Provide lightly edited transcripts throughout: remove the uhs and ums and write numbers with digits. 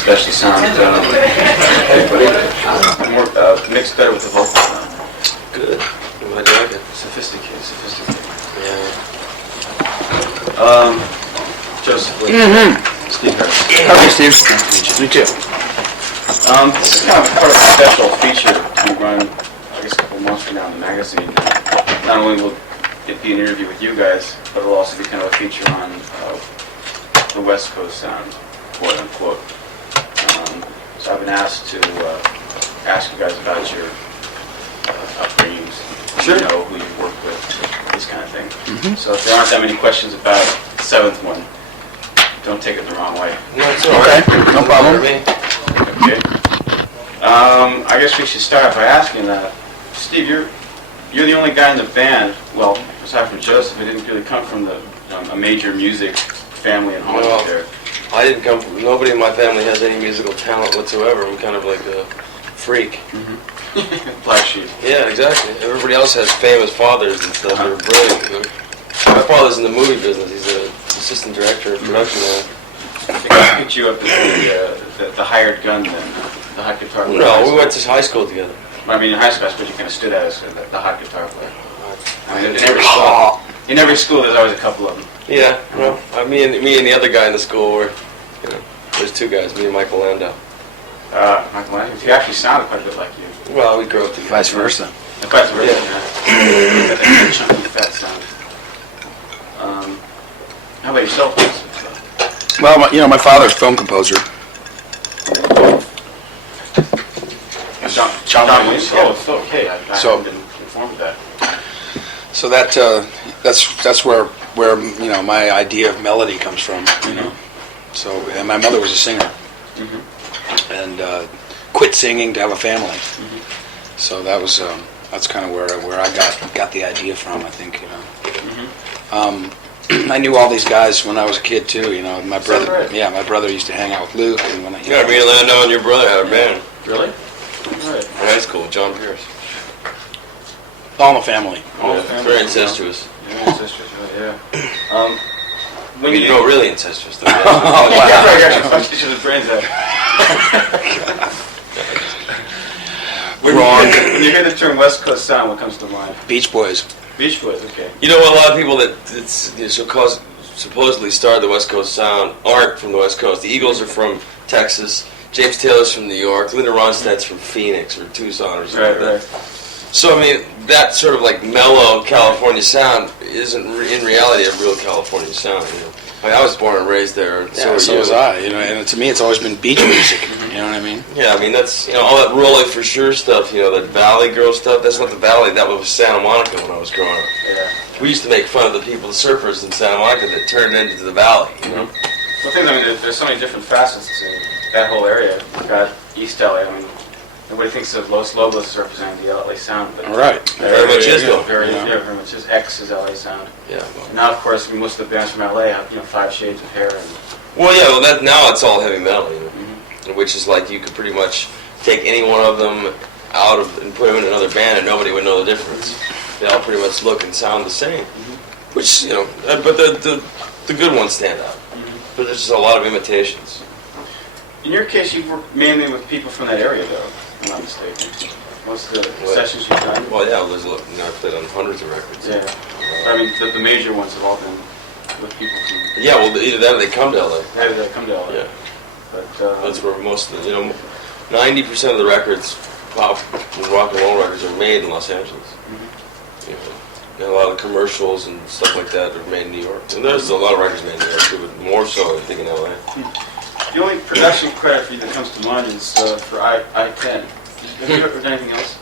especially sound more mixed better with the vocal sound. Good. I like it. Sophisticated. Yeah. Joseph. Steve Harris. Hi, Steve. Me too. This is kind of part of a special feature we run, I guess, a couple months from now in the magazine. Not only will it be an interview with you guys, but it'll also be kind of a feature on the West Coast sound, quote unquote. So I've been asked to ask you guys about your upbringings, Sure. you know, who you work with, this kind of thing. So if there aren't that many questions about the seventh one, don't take it the wrong way. No, it's all right. Okay, no problem. Okay. I guess we should start by asking Steve, you're the only guy in the band, well, aside from Joseph, who didn't really come from a major music family in Hollywood there. I didn't come from, nobody in my family has any musical talent whatsoever. I'm kind of like a freak. Black sheep. Yeah, exactly. Everybody else has famous fathers and stuff. They're brilliant. You know? My father's in the movie business. He's an assistant director of production now. I think I picked you up as the hired gun then, the hot guitar player. No, we went to high school together. Well, I mean, in high school, I suppose you kind of stood out as the hot guitar player. I mean, in every school, there's always a couple of them. Yeah, well, me and the other guy in the school were, you know, there's two guys, me and Michael Landau. Michael Lang, he actually sounded quite a bit like you. Well, we grew up together. Vice versa. Vice versa, yeah. That chunky, fat sound. How about yourself? Well, my father's film composer. John Williams? Oh, it's okay. I So- haven't been informed of that. So that's where my idea of melody comes from. You know. So and my mother was a singer, and quit singing to have a family. So that's kind of where I got the idea from. I think I knew all these guys when I was a kid too. You know, my brother. Right? Yeah, my brother used to hang out with Luke, and when Yeah, me and Landau and your brother had a band Really? Right. in high school, John Pierce. all in the family. All the Yeah, family, very you know. incestuous. Yeah, sisters, yeah. When you No, really incestuous. Though. Yeah, right, actually, punch each other's brains out. Wrong. When you hear the term West Coast sound, what comes to mind? Beach Boys. Beach Boys, okay. You know, a lot of people that supposedly started the West Coast sound aren't from the West Coast. The Eagles are from Texas. James Taylor's from New York. Linda Ronstadt's from Phoenix or Tucson or something like that. So, I mean, that sort of like mellow California sound isn't in reality a real California sound. You know? I mean, I was born and raised there. And Yeah, so was I. You know, and to me, it's always been beach music. You know what I mean? Yeah, I mean, that's, you know, all that Rolling for Sure stuff, you know, that Valley Girl stuff, that's not the Valley, that was Santa Monica when I was growing up. Yeah. We used to make fun of the people, the surfers in Santa Monica that turned into the Valley, you know? Well, things, I mean, there's so many different facets to that whole area. You've got East LA, I mean, nobody thinks of Los Lobos surfers and the LA sound, but All right. Very much is, though. very much is. X is LA sound. Yeah. Well, And now, of course, I mean, most of the bands from LA have, 5 shades of hair and now it's all heavy metal, you know? Which is like you could pretty much take any one of them out of and put them in another band and nobody would know the difference. They all pretty much look and sound the same. Which, you know, but the good ones stand out. But there's just a lot of imitations. In your case, you've worked mainly with people from that area, though, if I'm not mistaken. Most of the What? sessions you've done. Well, yeah, I played on hundreds of records. Yeah. I mean, the major ones have all been with people from. Yeah, well, either that or they come to LA. They come to LA. Yeah. But That's where most of the, 90% of the records, pop and rock and roll records, are made in Los Angeles. You know, and a lot of commercials and stuff like that are made in New York. And there's a lot of records made in New York too, but more so, I think, in LA. the only production credit for you that comes to mind is for I-10. Have you ever done anything else?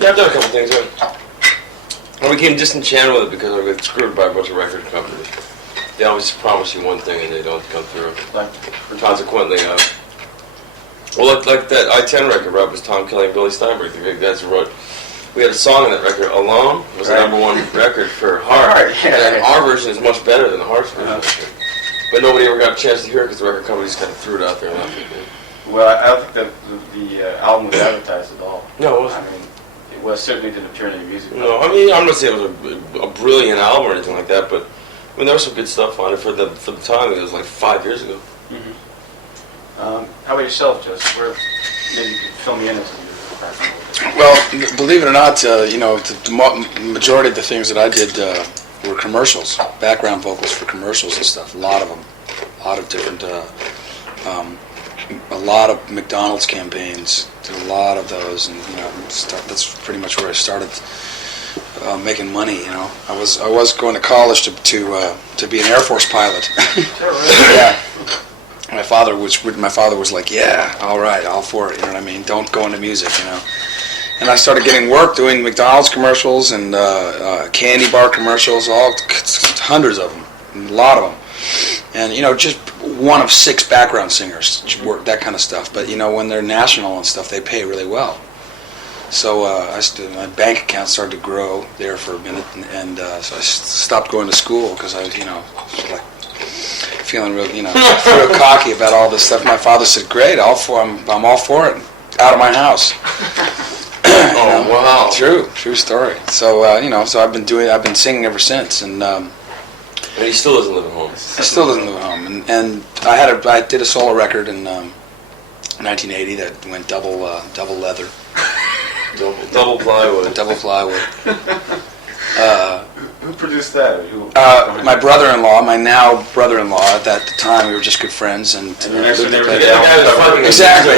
Yeah, I've done a couple things. I became disenchanted with it because I got screwed by a bunch of record companies. They always promise you one thing and they don't come through. Like, Consequently, like that I-10 record, Rob, was Tom Kelly and Billy Steinberg, the big guys who wrote. We had a song on that record, Alone, was the #1 record for Heart. And our version is much better than the Heart's version. But nobody ever got a chance to hear it because the record companies kind of threw it out there. well, I don't think that the album was advertised at all. No, it wasn't. I mean, it was certainly didn't appear in any music. No, I mean, I'm not saying it was a brilliant album or anything like that, but I mean, there was some good stuff on it for the time. It was like 5 years ago. How about yourself, Joseph? Where maybe you could fill me in as to your background? Well, believe it or not, the majority of the things that I did were commercials, background vocals for commercials and stuff. A lot of them, a lot of different, a lot of McDonald's campaigns. Did a lot of those, and that's pretty much where I started making money. I was going to college to be an Air Force pilot. Yeah. My father was like, yeah, all right, all for it. You know what I mean? Don't go into music. And I started getting work doing McDonald's commercials and candy bar commercials, hundreds of them, a lot of them. And just one of 6 background singers work, that kind of stuff. But when they're national and stuff, they pay really well. So my bank account started to grow there for a minute, and so I stopped going to school because I was, like feeling real, real cocky about all this stuff. My father said, "Great, I'm all for it. Out of my house." Oh, wow. True story. So so I've been singing ever since, and he still doesn't live at home. I still doesn't live at home, and I did a solo record in 1980 that went double leather. Double plywood. Double plywood. Who produced that? My brother-in-law, my now brother-in-law. At that time, we were just good friends, and your next door neighbor. Exactly.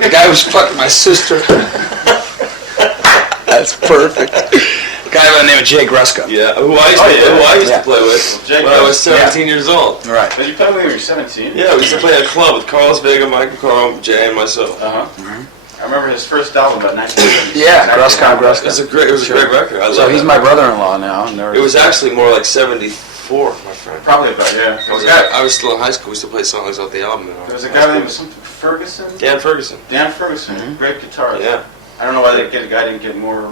The guy was fucking my sister. That's perfect. A guy by the name of Jay Gruska. Yeah, who I used to play with when I was 17 years old. Right. Did you play with him when you were 17? Yeah, we used to play at a club with Carlos Vega, Michael Carl, Jay, and myself. I remember his first album about 1970. Yeah, Gruska. It was a great record. So he's my brother-in-law now. It was actually more like 74, my friend. Probably about, yeah. I was still in high school. We still played songs off the album. There was a guy named Ferguson? Dan Ferguson. Dan Ferguson, great guitarist. Yeah. I don't know why the guy didn't get more,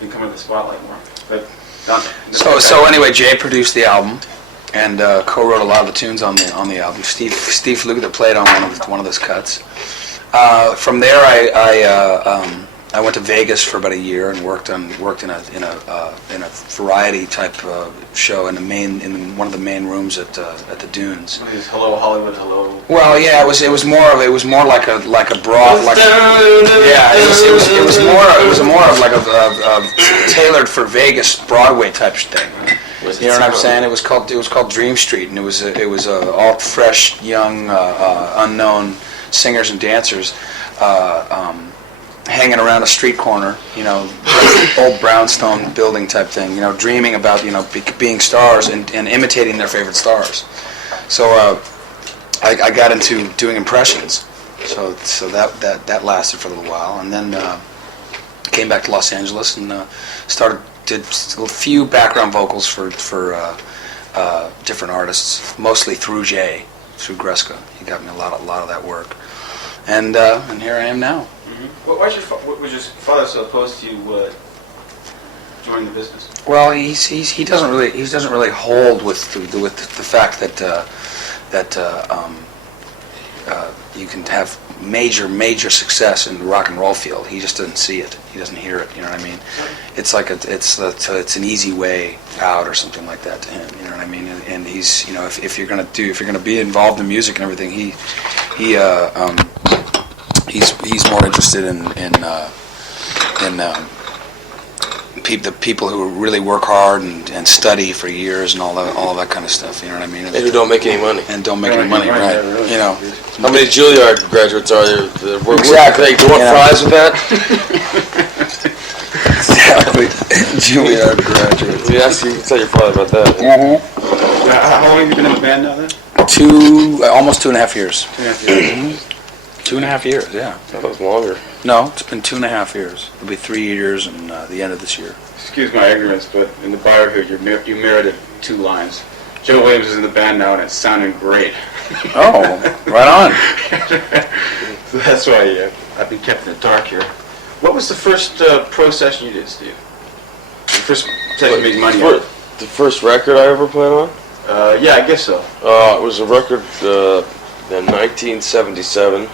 didn't come into the spotlight more. But So anyway, Jay produced the album and co-wrote a lot of the tunes on the album. Steve Lukather played on one of those cuts. From there, I went to Vegas for about a year and worked in a variety type show in one of the main rooms at the Dunes. Hello Hollywood, hello. Well, yeah, it was more like a broad, like it was more of like a tailored for Vegas Broadway type thing. You know what I'm saying? It was called Dream Street, and it was all fresh, young, unknown singers and dancers hanging around a street corner, old brownstone building type thing, dreaming about, being stars and imitating their favorite stars. So I got into doing impressions. So that lasted for a little while, and then came back to Los Angeles and did a few background vocals for different artists, mostly through Jay, through Gruska. He got me a lot of that work. And here I am now. What was your father so opposed to you joining the business? Well, he doesn't really hold with the fact that you can have major success in the rock and roll field. He just doesn't see it. He doesn't hear it. You know what I mean? It's like it's an easy way out or something like that to him. You know what I mean? And he's if you're gonna be involved in music and everything, he's more interested in the people who really work hard and study for years and all that kind of stuff. You know what I mean? And who don't make any money. And don't make any money, right? Really. How many Juilliard graduates are there? Exactly. Do you want fries with that? Exactly. Juilliard graduates. You can tell your father about that. Mm-hmm. How long have you been in the band now then? Almost 2.5 years. 2.5 years. 2.5 years, yeah. I thought it was longer. No, it's been 2.5 years. It'll be 3 years in the end of this year. Excuse my ignorance, but in the bio here, you merited 2 lines. Joe Williams is in the band now, and it's sounding great. Oh, right on. So that's why I've been kept in the dark here. What was the first pro session you did, Steve? The first session you made money on? The first record I ever played on? Yeah, I guess so. It was a record in 1977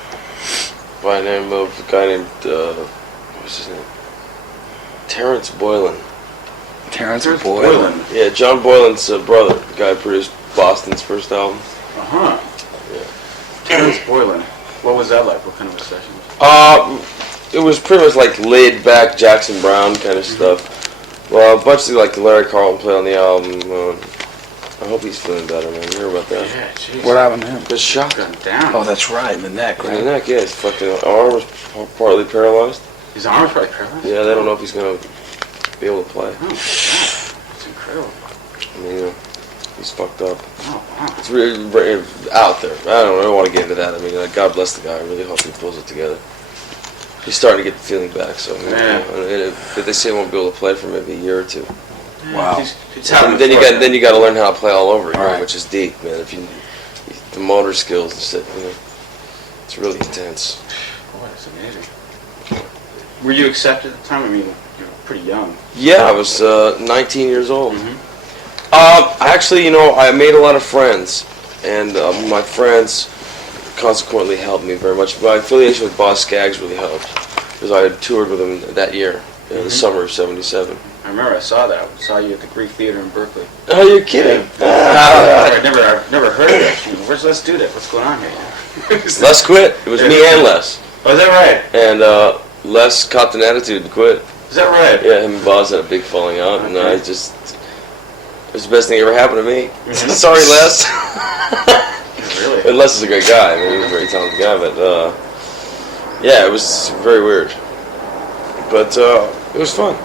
by the name of a guy named, what's his name? Terrence Boylan. Terrence Boylan. Yeah, John Boylan's brother, the guy who produced Boston's first album. Uh-huh. Yeah. Terrence Boylan, what was that like? What kind of a session? It was pretty much like laid back Jackson Brown kind of stuff. Well, a bunch of like Larry Carlton played on the album. I hope he's feeling better, man. You hear about that? Yeah, jeez. What happened to him? Just shot. Gun down. Oh, that's right, in the neck, In right? the neck, yeah. His fucking arm was partly paralyzed. His arm's probably paralyzed? Yeah, they don't know if he's going to be able to play. Oh, my God. That's incredible. I mean, he's fucked up. Oh, wow. It's really out there. I don't want to get into that. I mean, God bless the guy. I really hope he pulls it together. He's starting to get the feeling back, so Yeah. and if they say he won't be able to play for maybe a year or two. Wow. He's having And then you got to learn how to play all over again, Right. which is deep, man. The motor skills and stuff, it's really intense. Boy, that's amazing. Were you accepted at the time? I mean, you were pretty young. Yeah, I was 19 years old. Mm-hmm. Actually, I made a lot of friends, and my friends consequently helped me very much. My affiliation with Boss Skaggs really helped, because I had toured with him that year, in the summer of '77. I remember I saw that. I saw you at the Greek Theater in Berkeley. Oh, you're kidding? I've never heard of that. Where's Les Do That? What's going on here? Les quit. It was me and Les. Oh, is that right? And Les caught an attitude and quit. Is that right? Yeah, him and Boz had a big falling out, and I just... It was the best thing that ever happened to me. Mhm. Sorry, Les. Really? And Les is a great guy. I mean, he's a very talented guy, but... yeah, it was very weird. But it was fun.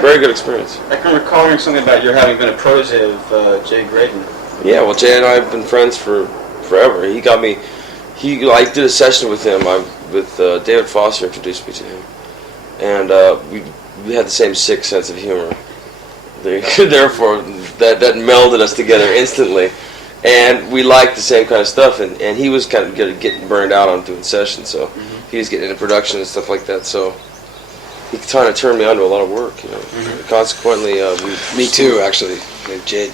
Very good experience. I can recall hearing something about your having been a protege of Jay Graydon. Yeah, well, Jay and I have been friends for forever. He got me... I did a session with him. David Foster introduced me to him. And we had the same sick sense of humor. Therefore, that melded us together instantly. And we liked the same kind of stuff. And he was kind of getting burned out on doing sessions, so he was getting into production and stuff like that. So he kind of turned me on to a lot of work, Consequently, Me too, actually. Jay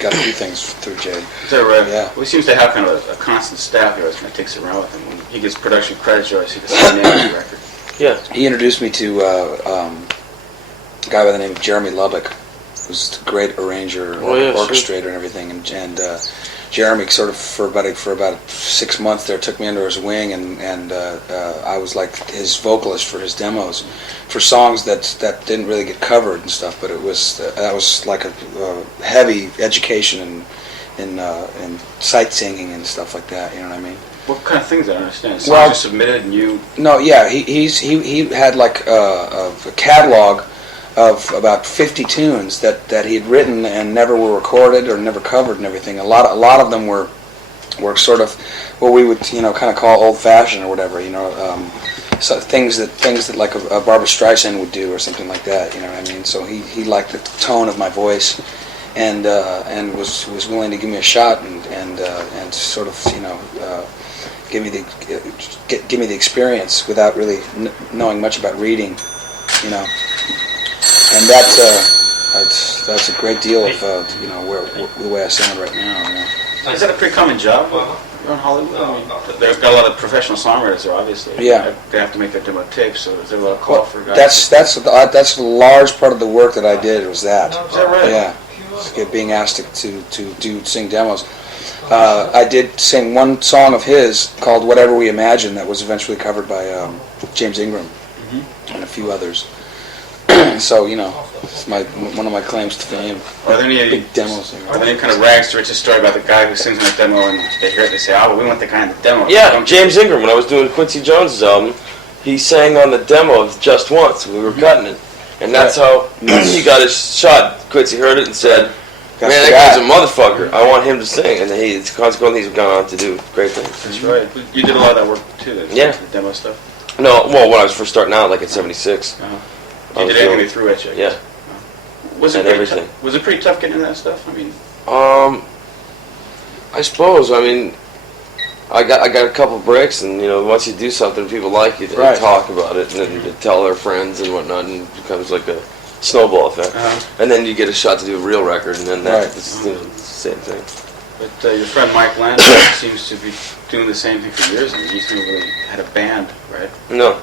got a few things through Jay. Is that right? Yeah. Well, he seems to have kind of a constant staff he always kind of takes around with him. When he gets production credits, you always see the same name on the record. Yeah. He introduced me to a guy by the name of Jeremy Lubbock, who's a great arranger, orchestrator, and everything. And Jeremy sort of for about 6 months there took me under his wing, and I was like his vocalist for his demos, for songs that didn't really get covered and stuff. But that was like a heavy education in sight singing and stuff like that. You know what I mean? What kind of things I don't understand? Songs Well- you submitted and you... No, yeah, he had like a catalog of about 50 tunes that he had written and never were recorded or never covered and everything. A lot of them were sort of what we would kind of call old fashioned or whatever. So things that like a Barbra Streisand would do or something like that. You know what I mean? So he liked the tone of my voice and was willing to give me a shot and sort of give me the experience without really knowing much about reading, and that's a great deal of the way I sound right now. Is that a pretty common job in Hollywood? I mean, they've got a lot of professional songwriters there, obviously. Yeah. They have to make their demo tapes, so is there a lot of call for guys? That's a large part of the work that I did was that. Is that right? Yeah, being asked to sing demos. I did sing one song of his called "Whatever We Imagine" that was eventually covered by James Ingram and a few others. So it's one of my claims to fame. Are there any big demos? Are there any kind of rags to riches story about the guy who sings on the demo and they hear it, they say, "Oh, well, we want the guy in the demo"? Yeah, James Ingram. When I was doing Quincy Jones's album, he sang on the demo of Just Once. We were cutting it, and that's how he got his shot. Quincy heard it and said, "Man, that guy's a motherfucker. I want him to sing." And then consequently, he's gone on to do great things. That's right. You did a lot of that work too. The demo stuff. No, well, when I was first starting out, like in '76. You did everything through it, I guess. Yeah. Was it and pretty everything. Was it pretty tough getting into that stuff? I mean, I suppose. I mean, I got a couple breaks, and once you do something, people like you. They talk about it, and then they tell their friends and whatnot, and it becomes like a snowball effect. And then you get a shot to do a real record, and then it's the same thing. But your friend Mike Landau seems to be doing the same thing for years. I mean, he's never really had a band, right? No.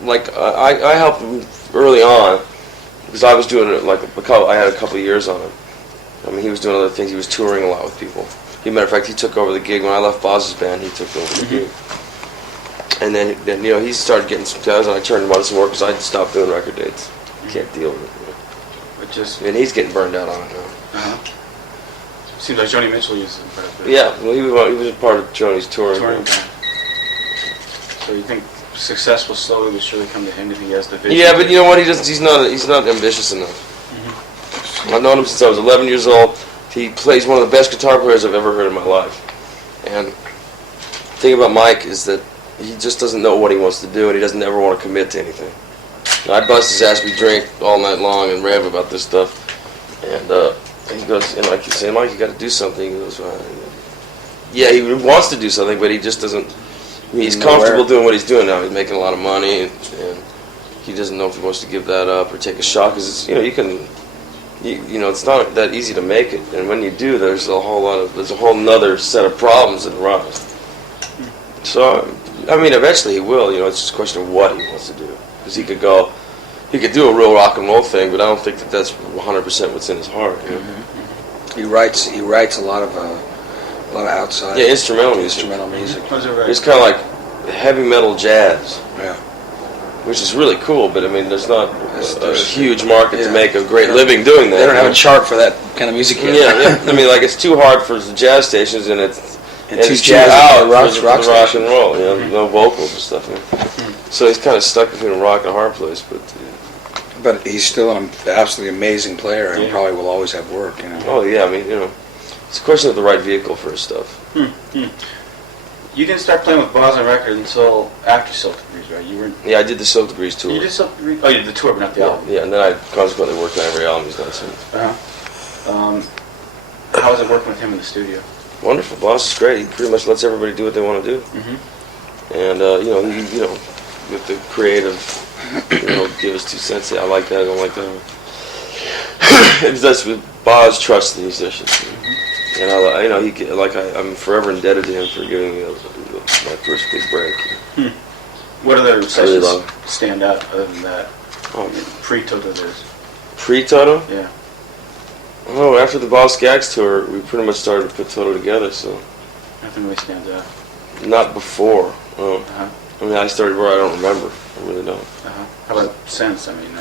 I helped him early on because I was doing it I had a couple of years on it, I mean, he was doing other things. He was touring a lot with people. As a matter of fact, he took over the gig when I left Boz's band. He took over the gig, and then he started getting some jobs, and I turned him on to some work because I'd stopped doing record dates. Can't deal with it. And he's getting burned out on it now. Seems like Joni Mitchell uses him quite a bit. Yeah, well, he was a part of Joni's touring band. So you think success will slowly but surely come to him if he has the vision? Yeah, but you know what? He's not ambitious enough. I've known him since I was 11 years old. He plays one of the best guitar players I've ever heard in my life. And the thing about Mike is that he just doesn't know what he wants to do, and he doesn't ever want to commit to anything. I bust his ass, we drink all night long and rave about this stuff. And he goes, and I keep saying, Mike, you got to do something. He goes, yeah, he wants to do something, but he just doesn't. I mean, he's comfortable doing what he's doing now. He's making a lot of money, and he doesn't know if he wants to give that up or take a shot. Because it's not that easy to make it, and when you do, there's a whole nother set of problems that arise. So, I mean, eventually he will. It's just a question of what he wants to do. Because he could do a real rock and roll thing, but I don't think that's 100% what's in his heart. He writes a lot of outside. Yeah, instrumental music. It's kind of like heavy metal jazz. Yeah. Which is really cool, but I mean, there's not a huge market to make a great living doing that. They don't have a chart for that kind of music yet. Yeah. I mean, like, it's too hard for the jazz stations, and it's too jazzy out for rock and roll. No vocals and stuff. So he's kind of stuck between a rock and a hard place, But he's still an absolutely amazing player, and probably will always have work. Oh yeah, I mean, it's a question of the right vehicle for his stuff. You didn't start playing with Boz on record until after Silk Degrees, right? Yeah, I did the Silk Degrees tour. You did Silk Degrees? Oh, you did the tour, but not the album. Yeah, and then I consequently worked on every album he's done since. How was it working with him in the studio? Wonderful. Boz is great. He pretty much lets everybody do what they want to do. And with the creative, give us 2 cents. I like that. I don't like that. That's with Boz trusts the musicians. And I'm forever indebted to him for giving me my first big break. What other sessions stand out other than that? Pre-Toto days. Pre-Toto? Yeah. Oh, after the Boz Skaggs tour, we pretty much started to put Toto together. So. Nothing really stands out. Not before. I mean, I started where I don't remember. I really don't. How about since? I mean,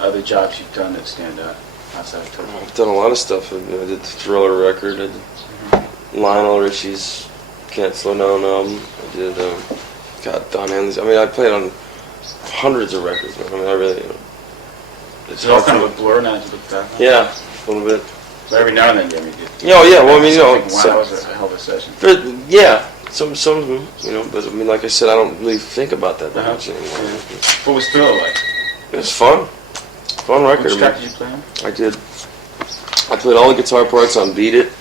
other jobs you've done that stand out outside of Toto? I've done a lot of stuff. I did the Thriller record. I did Lionel Richie's Can't Slow Down album. I did, Don Henley's. I mean, I played on hundreds of records. I mean, I really, It's all kind of a blur now to look back on? Yeah, a little bit. But every now and then, you yeah, well, I mean, wow, that was a hell of a session. Yeah. Some of them, but I mean, like I said, I don't really think about that much anymore. Yeah. What was Thriller like? It was fun. Fun record. Which track did you play on? I played all the guitar parts on Beat It,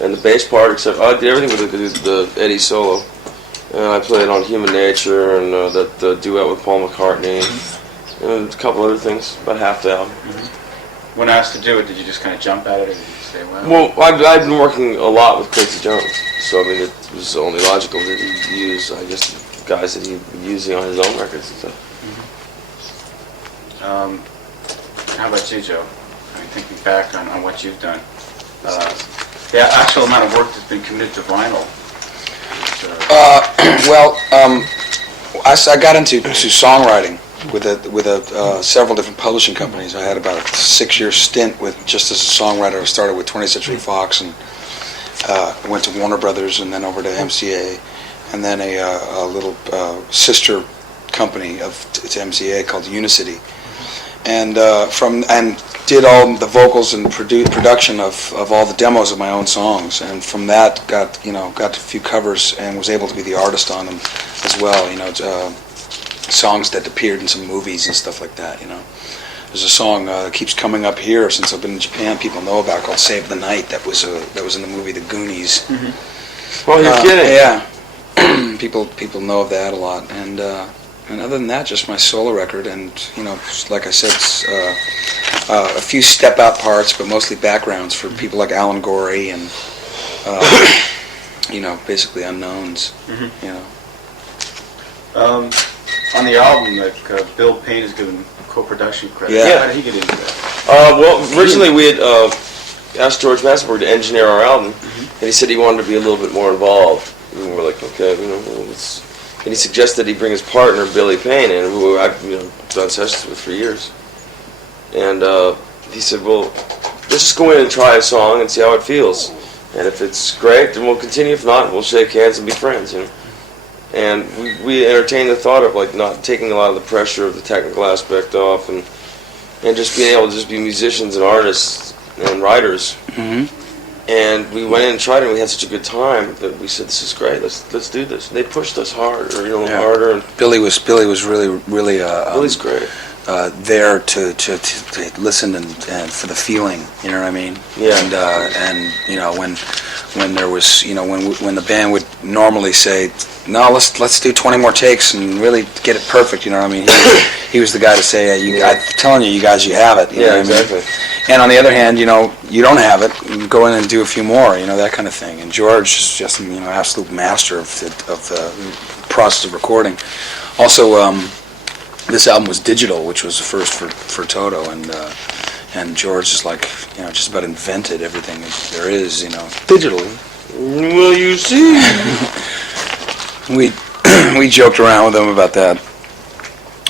and the bass part, except I did everything with the Eddie solo. And I played on Human Nature and the duet with Paul McCartney, and a couple other things, about half the album. When asked to do it, did you just kind of jump at it, or did you say, well? Well, I've been working a lot with Quincy Jones, so I mean, it was only logical that he use, I guess, the guys that he was using on his own records and stuff. How about you, Joe? I mean, thinking back on what you've done, the actual amount of work that's been committed to vinyl. I got into songwriting with several different publishing companies. I had about a 6-year stint just as a songwriter. I started with 20th Century Fox and went to Warner Brothers and then over to MCA, and then a little sister company to MCA called Unicity, and did all the vocals and production of all the demos of my own songs, and from that got a few covers and was able to be the artist on them as well. Songs that appeared in some movies and stuff like that. There's a song that keeps coming up here since I've been in Japan. People know about, called "Save the Night." That was in the movie The Goonies. Oh, you're kidding? Yeah, people know of that a lot, and other than that, just my solo record, and like I said, a few step out parts, but mostly backgrounds for people like Alan Gorey and basically unknowns. On the album, Bill Payne is given co-production credit. Yeah. How did he get into that? Well, originally we had asked George Massenburg to engineer our album, and he said he wanted to be a little bit more involved. And we're like, okay, well, let's. And he suggested he bring his partner Billy Payne in, who I've done sessions with for years. And he said, well, let's just go in and try a song and see how it feels. And if it's great, then we'll continue. If not, we'll shake hands and be friends. And we entertained the thought of like not taking a lot of the pressure of the technical aspect off, and just being able to just be musicians and artists and writers. And we went in and tried it, and we had such a good time that we said, "This is great. Let's do this." And they pushed us harder, harder. And Billy was really Billy's great. There to listen and for the feeling, you know what I mean? Yeah. And when there was when the band would normally say, no, let's do 20 more takes and really get it perfect, you know what I mean? He was the guy to say, I'm telling you guys, you have it. You know what exactly. I mean? And on the other hand, you don't have it, you go in and do a few more, that kind of thing. And George is just absolute master of the process of recording. Also, this album was digital, which was the first for Toto, and George is like, just about invented everything that there is, digitally. Well, you see. We joked around with him about that,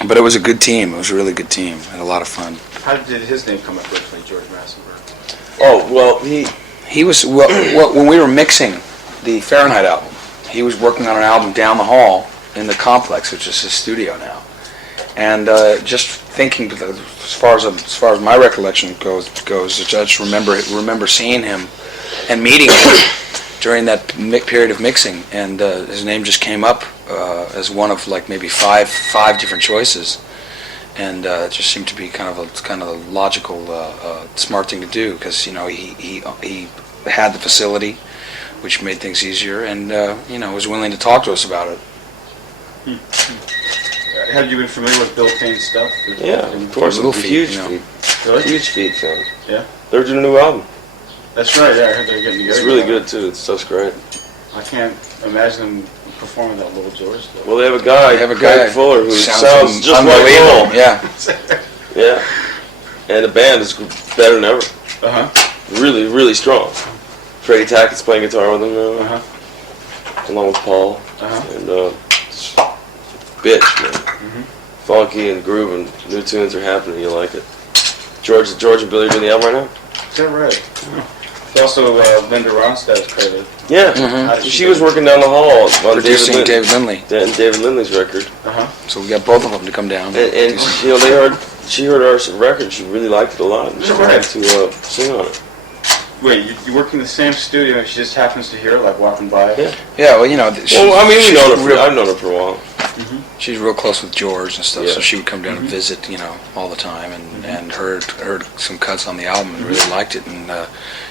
but it was a good team. It was a really good team. Had a lot of fun. How did his name come up originally, George Massenburg? Oh, well, he was when we were mixing the Fahrenheit album, he was working on an album down the hall in the complex, which is his studio now. And just thinking, as far as my recollection goes, I just remember seeing him and meeting him during that period of mixing, and his name just came up as one of like maybe five different choices, and it just seemed to be kind of a logical, smart thing to do, because he had the facility, which made things easier, and was willing to talk to us about it. Had you been familiar with Bill Payne's stuff? Yeah, of course. Little Huge Feet, Feet. Really? Huge Feet fan. Yeah? They're doing a new album. That's right, yeah, I heard they're getting together. It's really good, too. It's stuff's great. I can't imagine them performing that Little George, though. Well, they have a guy, Craig Fuller, who sounds just unbelievable. like Yeah. Yeah. And the band is better than ever. Uh-huh. Really, really strong. Freddie Tackett's playing guitar with them now, Uh-huh. along with Paul. Uh-huh. And it's bitch, man. Funky and groove and new tunes are happening. You like it. George and Billy are doing the album right now? Is that right? There's also Linda Ronstadt's credited. Yeah. How did She was working down the hall on Producing David Lindley. David Lindley's record. Uh-huh. So we got both of them to come down. And she heard our record. She really liked it a lot. And she wanted to sing on it. Wait, you work in the same studio and she just happens to hear it, like walking by? Yeah. Yeah, well, I've known her for a while. She's real close with George and stuff, Yeah. so she would come down and visit, all the time, and heard some cuts on the album and really liked it, and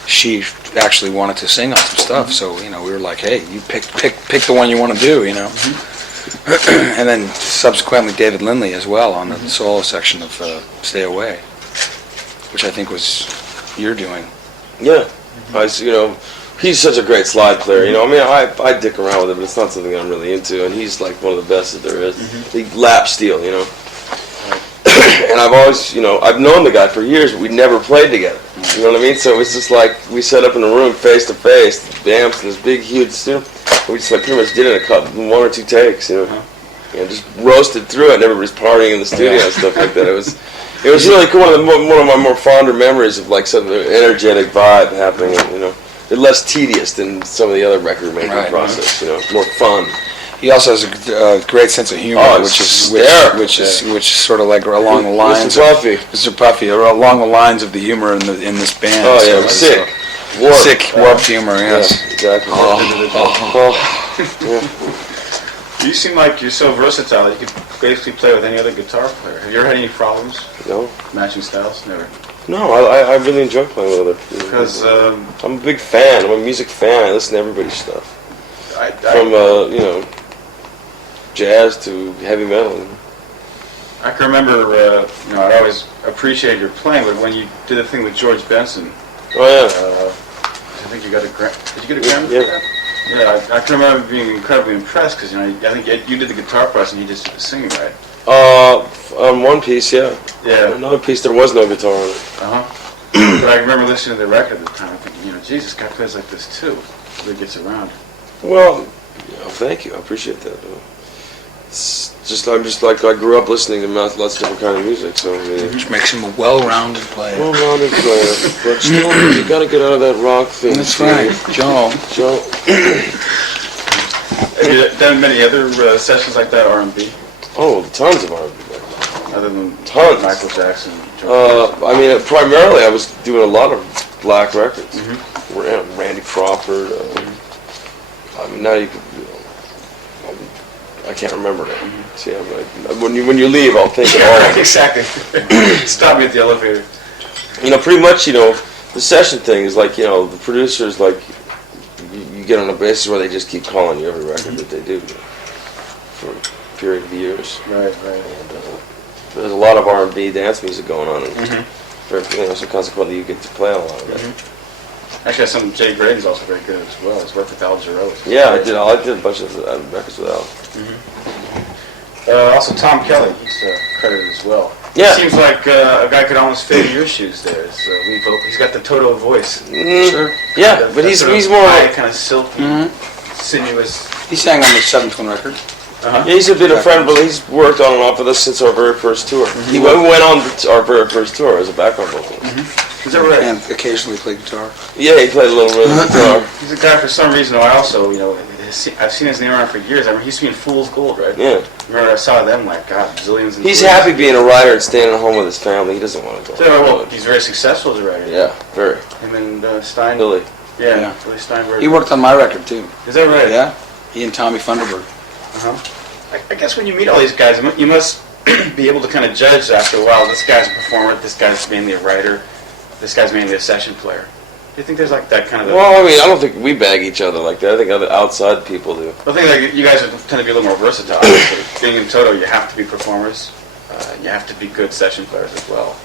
she actually wanted to sing on some stuff, so we were like, hey, you pick the one you want to do, And then subsequently David Lindley as well on the solo section of Stay Away, which I think was your doing. Yeah. He's such a great slide player, I dick around with him, but it's not something I'm really into, and he's like one of the best that there is. He lap steel, And I've always, I've known the guy for years, but we never played together. You know what I mean? So it was just like, we set up in a room face to face, the amps in this big, huge studio, and we just like pretty much did it in one or two takes, And just roasted through it, and everybody's partying in the studio and stuff like that. It was really cool. One of my more fonder memories of like some energetic vibe happening, It's less tedious than some of the other record making process, more fun. He also has a great sense of humor, which is sort of like along the lines Mr. Puffy, along the lines of the humor in this band. Oh yeah, sick, warped humor. Yes, yeah, exactly. You seem like you're so versatile. You could basically play with any other guitar player. Have you ever had any problems? No. Matching styles? Never. No, I really enjoy playing with other people. Because I'm a big fan. I'm a music fan. I listen to everybody's stuff. From jazz to heavy metal. I can remember, I always appreciated your playing, but when you did the thing with George Benson, oh yeah, I think you got a Grammy. Did you get a Grammy? Yeah. Yeah, I can remember being incredibly impressed because I think you did the guitar parts and he just did the singing, right? On one piece, yeah. Yeah. Another piece, there was no guitar on it. Uh huh. But I remember listening to the record at the time, thinking, geez, this guy plays like this too. Really gets around. Well, thank you. I appreciate that. I'm just like I grew up listening to lots of different kind of music, so Which makes him a well-rounded player. well-rounded player. But still, you got to get out of that rock thing. That's right, Joe. Have you done many other sessions like that, R&B, Oh, tons of R&B. other than Tons. Michael Jackson? George I mean, primarily I was doing a lot of black records. Randy Crawford. I mean, now you could. I can't remember that. See, when you leave, I'll think of all of it. Exactly. Stop me at the elevator. Pretty much, the session thing is like, the producers, like, you get on a basis where they just keep calling you every record that they do for a period of years. Right. And, there's a lot of R&B dance music going on, and so consequently you get to play a lot of that. Actually, some Jay Graydon's also very good as well. He's worked with Al Jarreau. Yeah, I did a bunch of records with Al. Also, Tom Kelly, he's credited as well. Yeah. It seems like a guy could almost fit in your shoes there. So he's got the Toto voice. Sure. Yeah, but he's more like kind of silky, sinuous. He sang on the 7th One record. Yeah, he's a bit of a friend, but he's worked on and off with us since our very first tour. We went on our very first tour as a background vocalist. Is that right? And occasionally played guitar. Yeah, he played a little bit of guitar. He's a guy for some reason. I also, I've seen his name around for years. I remember he used to be in Fool's Gold, right? Yeah. Remember I saw them zillions. And He's zillions. happy being a writer and staying at home with his family. He doesn't want to go. Well, he's very successful as a writer. Yeah, very. Him and Stein. Billy. Yeah, Billy Steinberg. He worked on my record, too. Is that right? Yeah. He and Tommy Thunderbird. I guess when you meet all these guys, you must be able to kind of judge after a while. This guy's a performer. This guy's mainly a writer. This guy's mainly a session player. Do you think there's like that kind of? Well, I mean, I don't think we bag each other like that. I think other outside people do. I think like you guys tend to be a little more versatile. Obviously. Being in Toto, you have to be performers. You have to be good session players as well.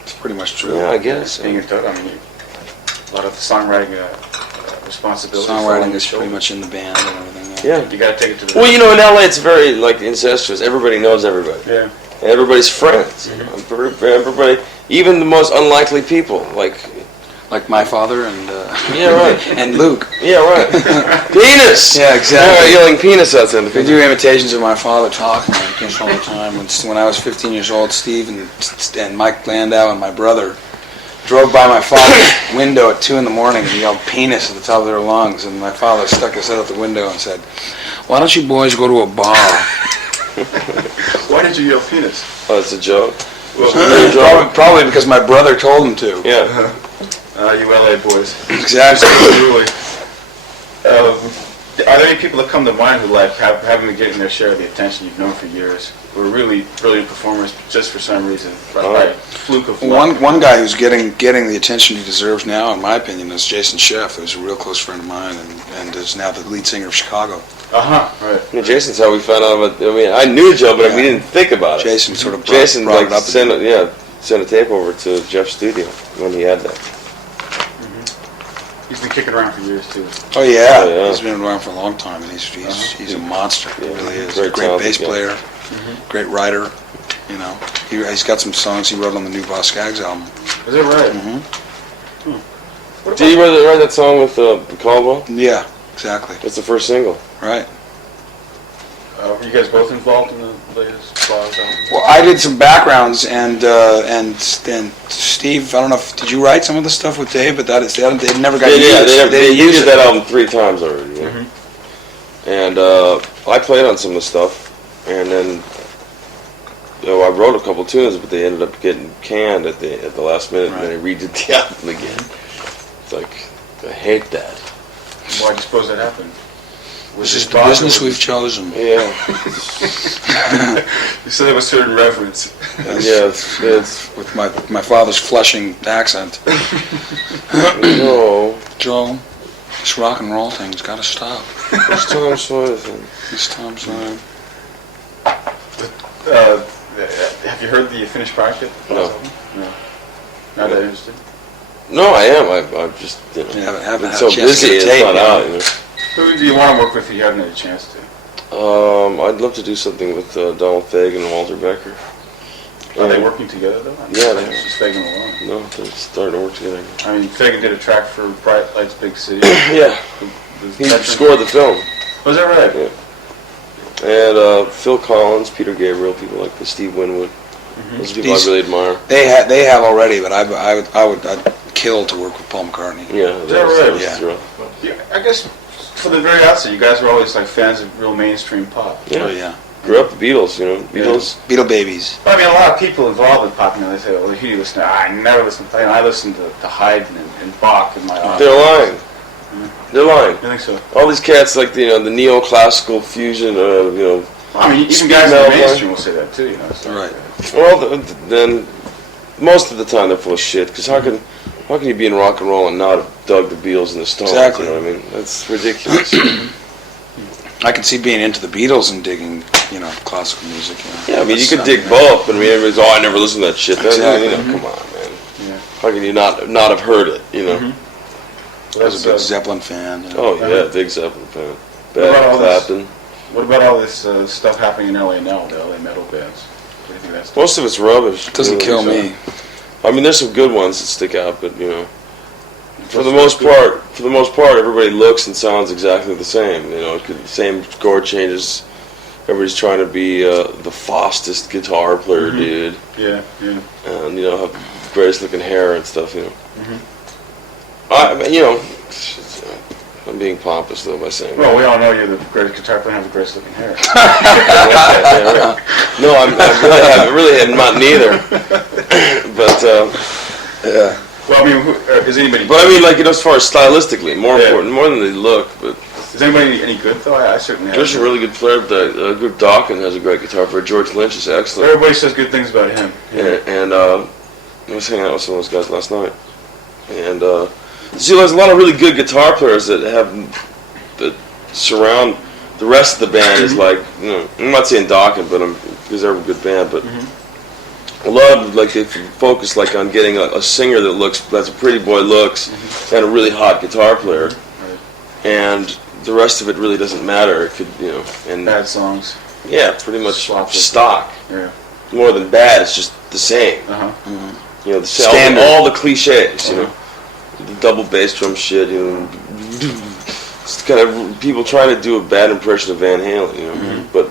It's pretty much true. Yeah, I guess. Being in Toto, a lot of the songwriting responsibilities. Songwriting is pretty much in the band and everything. Yeah. You got to take it to the. Well, in LA, it's very like incestuous. Everybody knows everybody. Yeah. And everybody's friends. Everybody, even the most unlikely people, like my father and yeah, right, and Luke. Yeah, right. Penis. Yeah, exactly. Yelling penis outside the We do imitations of my father talking like this all the time. When I was 15 years old, Steve and Mike Landau and my brother drove by my father's window at 2 in the morning and yelled penis at the top of their lungs. And my father stuck his head out the window and said, "Why don't you boys go to a bar?" Why did you yell penis? Oh, it's a joke. Well, Probably because my brother told him to. Yeah. You LA boys. Exactly. Really. Are there any people that come to mind who haven't been getting their share of the attention you've known for years? Who are really brilliant performers, just for some reason, by fluke of luck? One guy who's getting the attention he deserves now, in my opinion, is Jason Scheff, who's a real close friend of mine and is now the lead singer of Chicago. Right. Yeah, Jason's how we found out about. I knew Joe, but we didn't think about it. Jason sort of brought it up. sent a tape over to Jeff's studio when he had that. He's been kicking around for years too. Oh yeah, he's been around for a long time, and he's a monster. He really is. Great bass player, great writer. He's got some songs he wrote on the new Boss Skaggs album. Is that right? Did you write that song with Caldwell? Yeah, exactly. That's the first single. Right. Were you guys both involved in the latest Boss album? Well, I did some backgrounds, and Steve, I don't know did you write some of the stuff with Dave? But they never got used. They used that album 3 times already. Yeah. And I played on some of the stuff, and then I wrote a couple tunes, but they ended up getting canned at the last minute, and then I redid the album again. It's like, I hate that. Why do you suppose that happened? This is the business we've chosen. Yeah. You said it with certain reverence. Yeah, it's with my father's Flushing accent. No. Joe, this rock and roll thing's got to stop. It's Tom Sawyer thing. It's Tom Sawyer. Have you heard the finished product yet? No. Not that interested? No, I am. I'm just haven't been had so a chance to busy. get a It's tape, not out. Who do you want to work with if you haven't had a chance to? I'd love to do something with Donald Fagen and Walter Becker. Are they working together though? Yeah, they It's just Fagan alone. No, they're starting to work together. I mean, Fagan did a track for Bright Lights, Big City. Yeah, he scored the film. Was that right? Yeah. And Phil Collins, Peter Gabriel, people like the Steve Winwood. Those are people I really admire. They have already, but I'd kill to work with Paul McCartney. Yeah, Is that right? Yeah. Yeah, I guess for the very outset, you guys were always like fans of real mainstream pop. Yeah. Oh yeah. Grew up the Beatles, Beatles. Beatle babies. But I mean, a lot of people involved with pop music, they say, well, who do you listen to? I never listen to Fagan. I listen to Haydn and Bach in my office. They're lying. They're lying. I think so. All these cats like the neoclassical fusion, Well, I mean, even Speed guys in metal the mainstream will say that too, So, Right. Well, then most of the time they're full of shit. Because how can you be in rock and roll and not have dug the Beatles and the Stones? Exactly. You know what I mean? That's ridiculous. I could see being into the Beatles and digging, classical music. Yeah, I mean, you could dig both, but I mean, everybody's, I never listened to that shit. Exactly. Come on, man. Yeah. How can you not have heard it, I was a big Zeppelin fan. Oh, yeah, big Zeppelin fan. What about all Bad this- Clapton. What about all this stuff happening in LA now, the LA metal bands? What do you think that's? Most of it's rubbish. It doesn't kill So- me. I mean, there's some good ones that stick out, but for the most part, everybody looks and sounds exactly the same. Same chord changes. Everybody's trying to be the fastest guitar player, dude, Yeah. and have the greatest looking hair and stuff. I'm being pompous though by saying. Well, we all know you're the greatest guitar player and have the greatest looking hair. Yeah, right. No, I really am not neither. But Yeah. Well, I mean, is anybody? But I mean, as far as stylistically, more Yeah. important, more than they look. But Is anybody any good though? I certainly have. there's a really good player. The group Dawkins has a great guitar player. George Lynch is excellent. Everybody says good things about him. And I was hanging out with some of those guys last night. And see, there's a lot of really good guitar players that surround the rest of the band. Is like, I'm not saying Dawkins, but because they're a good band, but. A lot of they focus on getting a singer that's a pretty boy looks, and a really hot guitar player, and the rest of it really doesn't matter. It could and Bad songs. yeah, pretty much Sloppy. stock. Yeah. More than bad, it's just the same. Uh-huh. The Standard. all the cliches. The double bass drum shit. It's kind of people trying to do a bad impression of Van Halen. But.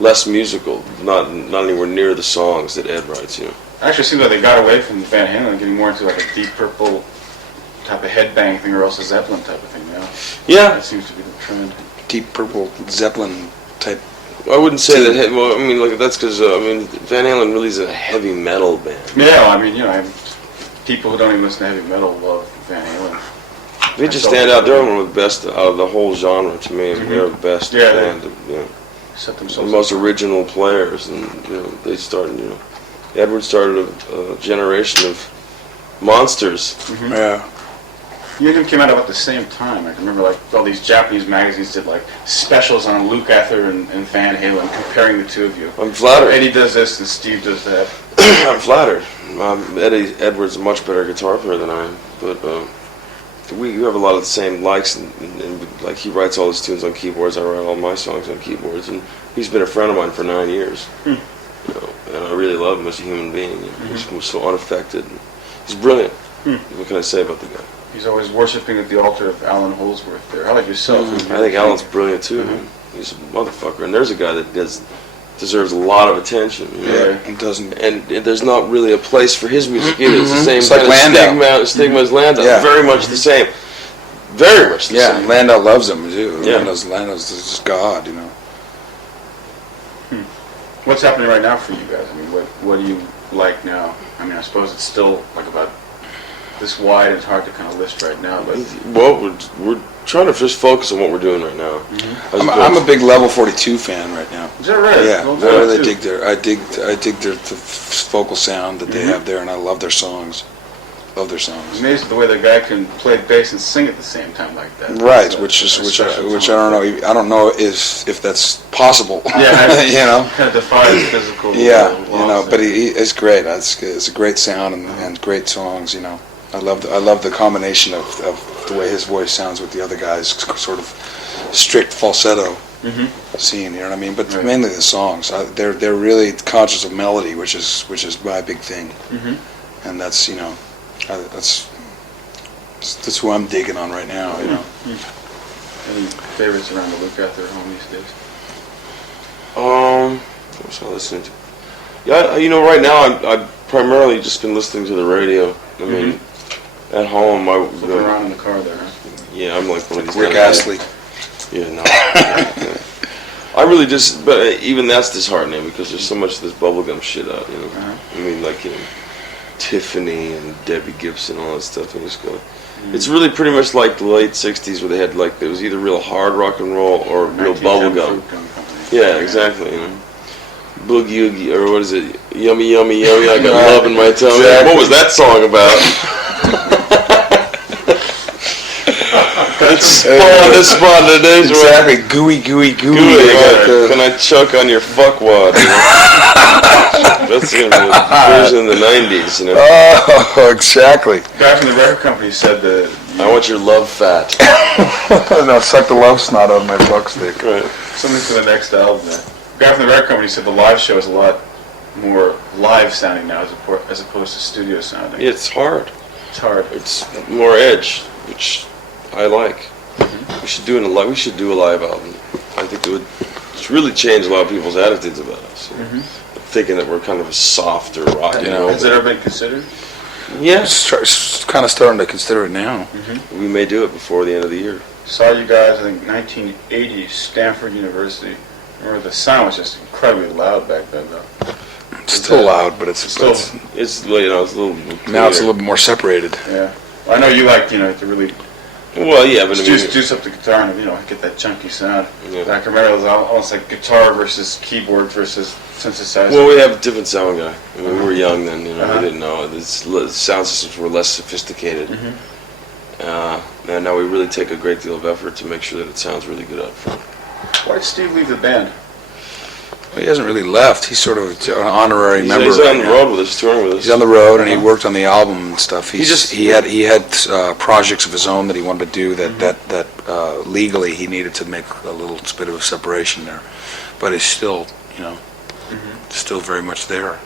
Less musical, not anywhere near the songs that Ed writes. Actually, it seems like they got away from Van Halen and getting more into like a Deep Purple type of headbang thing, or else a Zeppelin type of thing now. Yeah, That seems to be the trend. Deep Purple Zeppelin type. I wouldn't say that. Well, I mean, that's because Van Halen really is a heavy metal band. Yeah, I mean, people who don't even listen to heavy metal love Van Halen. They just stand out. They're one of the best out of the whole genre to me. They're the best band. Set The themselves most apart. original players, and they started. Edward started a generation of monsters. Yeah. You and him came out about the same time. I can remember all these Japanese magazines did specials on Lukather and Van Halen, comparing the two of you. I'm flattered. Eddie does this and Steve does that. I'm flattered. Edward's a much better guitar player than I am, but we have a lot of the same likes, and he writes all his tunes on keyboards. I write all my songs on keyboards, and he's been a friend of mine for 9 years. And I really love him as a human being. He's so unaffected. He's brilliant. What can I say about the guy? He's always worshiping at the altar of Alan Holdsworth there. How like yourself? I think Alan's brilliant too. He's a motherfucker, and there's a guy that deserves a lot of attention. Yeah. It doesn't. And there's not really a place for his music either. It's the same It's like kind of Landau. stigma as Landau. Yeah. Very much the same. Very much the Yeah, same. Landau loves him too. Yeah. Landau's just God, What's happening right now for you guys? I mean, what do you like now? I mean, I suppose it's still about this wide. It's hard to kind of list right now, but Well, we're trying to just focus on what we're doing right now. I'm a big Level 42 fan right now. is that right? Yeah, Well, I really too. dig I dig their vocal sound that they have there, and I love their songs. Love their It's songs. amazing the way the guy can play bass and sing at the same time like that. Right, That's which a I special don't talent. know. I don't know if that's possible. Yeah, kind of defies physical. Yeah, laws but there. it's great. It's a great sound and great songs. I love the combination of the way his voice sounds with the other guys, sort of strict falsetto. scene. You know what I mean? But Right. mainly the songs. They're really conscious of melody, which is my big thing. And that's that's who I'm digging on right now. You know. Any favorites around the Lukather home these days? What was I listening to? Yeah, right now I've primarily just been listening to the radio. I mean, at home, Flipping around in the car there, huh? yeah, I'm like one of these Rick guys. Astley. Yeah, no. I really just, but even that's disheartening because there's so much of this bubblegum shit out, I mean, like, Tiffany and Debbie Gibson, all that stuff, and just go. It's really pretty much like the late 60s where they had, like, there was either real hard rock and roll or real 1910 bubblegum. Fruit Gum Company. Yeah, exactly, Boogie Oogie, or what is it? Yummy, yummy, yummy, I got love in my tummy. Exactly. What was that song about? It's spawned today's Exactly. Gooey, gooey, gooey. Gooey, Like, can I chuck on your fuckwad? That's gonna be a version in the 90s, Oh, exactly. The guy from the record company said that I want your love fat. No, suck the love snot out of my buck stick. Right. something for the next album. The guy from the record company said the live show is a lot more live sounding now as opposed to studio sounding. It's hard. It's hard. It's more edge, which I like. We should do a live album. I think it would really change a lot of people's attitudes about us. Thinking that we're kind of a softer rock, Has it ever been considered? Yeah. It's kind of starting to consider it now. We may do it before the end of the year. Saw you guys, I think, 1980, Stanford University. Remember, the sound was just incredibly loud back then, though. It's still loud, but it's Still- it's It's a little. now it's a cleaner. little bit more separated. Yeah. Well, I know you like, to really Well, yeah, but I mean, juice up the guitar and, get that chunky sound. Yeah. I can remember it was almost like guitar versus keyboard versus synthesizer. well, we have a different sound guy. I mean, we were young then, Uh-huh. we didn't know. The sound systems were less sophisticated. And now we really take a great deal of effort to make sure that it sounds really good up front. Why did Steve leave the band? He hasn't really left. He's sort of an honorary member. He's right on the now. road with us, touring with us. He's on the road, and he worked on the album and stuff. He had projects of his own that he wanted to do that legally he needed to make a little bit of a separation there, but he's still still very much there.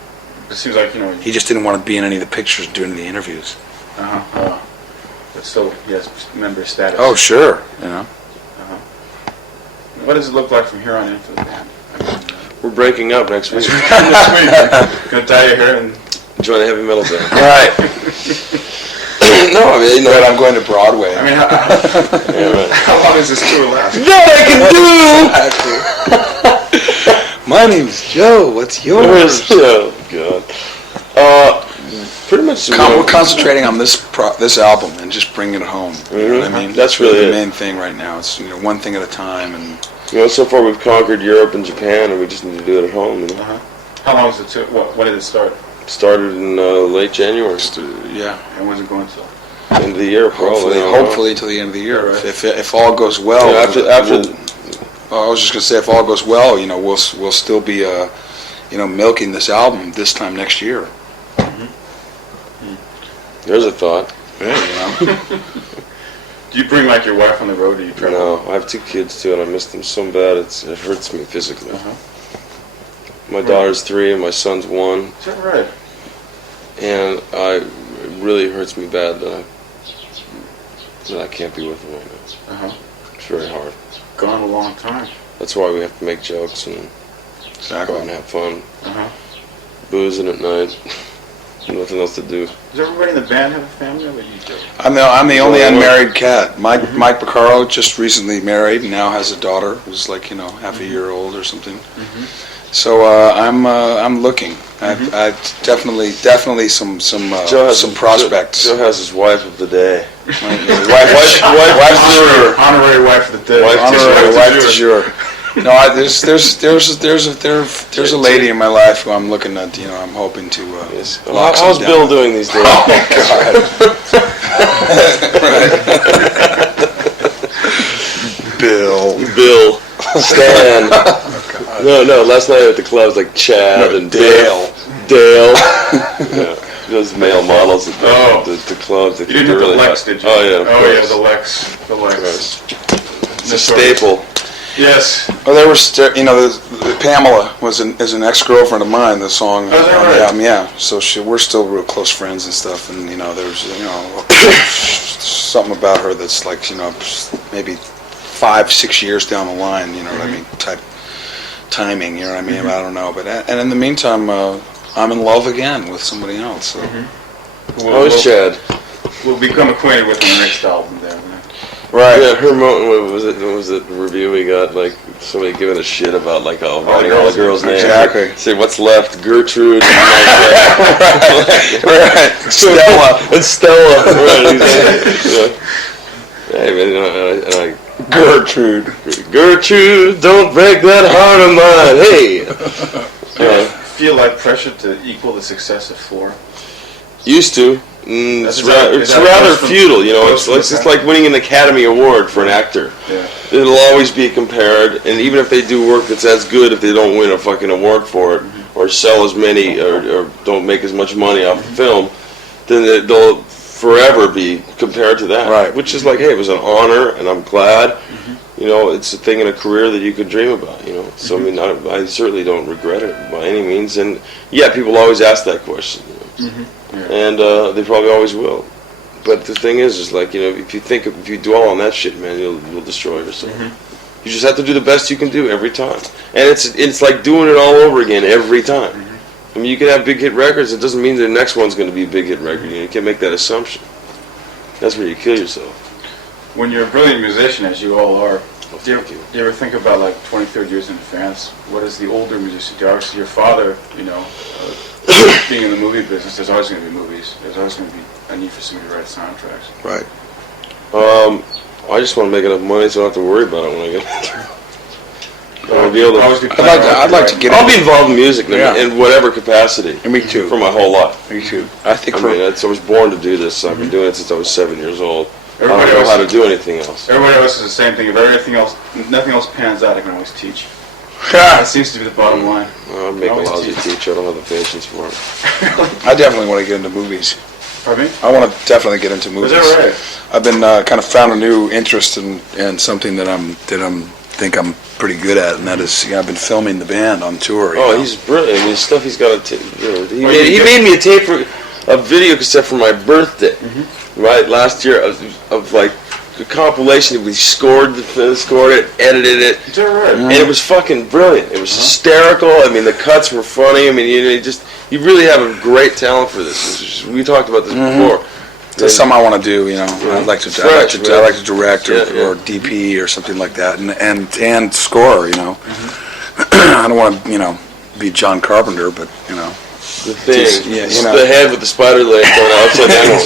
It seems like, He just didn't want to be in any of the pictures, doing any of the interviews. but still, he has member status. Oh, sure, What does it look like from here on in for the band? We're breaking up next week. This week, gonna dye your hair and Join a heavy metal band. Right. No, I mean, But I'm going to Broadway. I mean, yeah, right. how long does this tour last? That I can do! My name's Joe. What's yours? Oh, God. Pretty much. We're concentrating on this album and just bringing it home. You know what I mean? That's really the it. main thing right now. It's one thing at a time, and So far we've conquered Europe and Japan, and we just need to do it at home. How long was the tour? When did it start? Started in late January. yeah. And when's it going till? End of the year, probably. Hopefully until the end of the year. Right. If all goes well. Yeah, after I was just gonna say, if all goes well, we'll still be milking this album this time next year. there's a thought. Yeah, Do you bring like your wife on the road, or you travel? No, I have 2 kids too, and I miss them so bad. It hurts me physically. My daughter's 3 and my son's 1, Is that right? and it really hurts me bad that I can't be with them right now. It's very hard. Gone a long time. That's why we have to make jokes and go out and have fun. Boozing at night. Nothing else to do. Does everybody in the band have a family, or what you do? I'm the only unmarried cat. Mike Piccaro just recently married and now has a daughter who's like half a year old or something. So I'm looking. I've definitely some prospects. Joe has his wife of the day. Wife Honorary wife of the day. honorary wife du jour. No, there's a lady in my life who I'm looking at. I'm hoping to. Yes. lock How's some Bill down. doing these days? Bill. Stan. No, last night at the club was like Chad and Dale. Dale. Yeah, those male models at the clubs. You didn't hit the Lex, did you? Oh, yeah. Of Oh, yeah, course. the Lex. It's a staple. Yes. Oh, they were, Pamela is an ex-girlfriend of mine. The song on that the right? album, yeah. So we're still real close friends and stuff. And there's something about her that's like maybe 5-6 years down the line. You know what I mean? Type timing. You know what I mean? I don't know. But and in the meantime, I'm in love again with somebody else. So. Chad. We'll become acquainted with the next album then. Right. Yeah, her what was it review we got, like somebody giving a shit about like writing all the girls' names. Exactly. Say what's left, Gertrude and Right. Stella. And Stella. Right, exactly. Yeah. Hey man, and I Gertrude, don't break that heart of mine. Hey. Feel like pressure to equal the success of 4? Used to. It's Is that rather from- futile, It's from the just like winning an Academy Award for an actor. Yeah. It'll always be compared, and even if they do work that's as good, if they don't win a fucking award for it, or sell as many, or don't make as much money off the film, then they'll forever be compared to that. Right. Which is like, hey, it was an honor, and I'm glad. It's a thing in a career that you could dream about. So I mean, I certainly don't regret it by any means. And yeah, people always ask that question. And they probably always will. But the thing is like, if you dwell on that shit, man, you'll destroy yourself. You just have to do the best you can do every time. And it's like doing it all over again every time. I mean, you can have big hit records. It doesn't mean the next one's going to be a big hit record. You can't make that assumption. That's where you kill yourself. When you're a brilliant musician, as you all are, do Thank you. you ever think about like 20, 30 years in advance? What does the older musician do? Obviously, your father, being in the movie business, there's always going to be movies. There's always going to be a need for somebody to write soundtracks. Right. I just want to make enough money so I don't have to worry about it when I get there. I'll be able to. I'd like to get. I'll be involved in music Yeah. in whatever capacity. Me too. For my whole life. Me too. I think I was born to do this. I've been doing it since I was 7 years old. I Everybody don't know how else- to do anything else. Everybody else is the same thing. If nothing else pans out, I can always teach. That seems to be the bottom line. I'll make a Always lousy teach. teacher. I don't have the patience for it. I definitely want to get into movies. Pardon me? I want to definitely get into movies. Is that right? I've been kind of found a new interest in something that I'm pretty good at, and that is I've been filming the band on tour. He's brilliant. I mean, stuff he's got he Well, he made me a video cassette for my birthday, right last year of like a compilation. We scored it, edited it. Is that right? And it was fucking brilliant. It was hysterical. I mean, the cuts were funny. I mean, you really have a great talent for this. We talked about this before. That's something I want to do. I'd like to direct or DP or something like that, and score. I don't want to be John Carpenter, but The thing, Just, yeah, the head with the spider leg going outside down.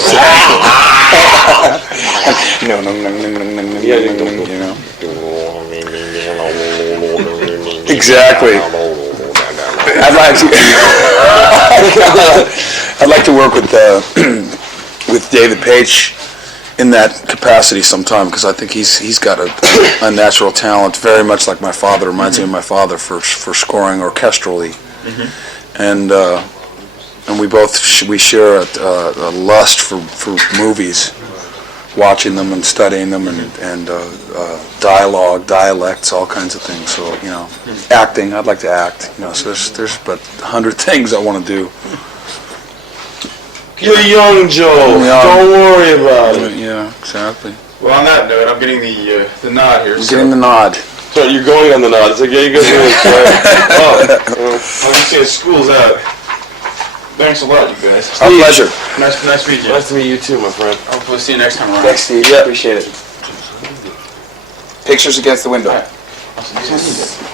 Exactly. I'd like to work with David Page in that capacity sometime, because I think he's got a natural talent, very much like my father. Reminds me of my father for scoring orchestrally, and we share a lust for movies, watching them and studying them, and dialogue, dialects, all kinds of things. So acting. I'd like to act. So there's about 100 things I want to do. You're young, Joe. Yeah. Don't worry about it. Yeah, exactly. Well, on that note, I'm getting the nod here. I'm getting the nod. So you're going on the nod. It's like, yeah, you guys are really I was going to say, school's out. Thanks a lot, you guys. Our pleasure. Nice to meet you. Nice to meet you too, my friend. Hopefully see you next time around. Thanks, Steve. Yeah. Appreciate it. Pictures against the window. All right. Awesome.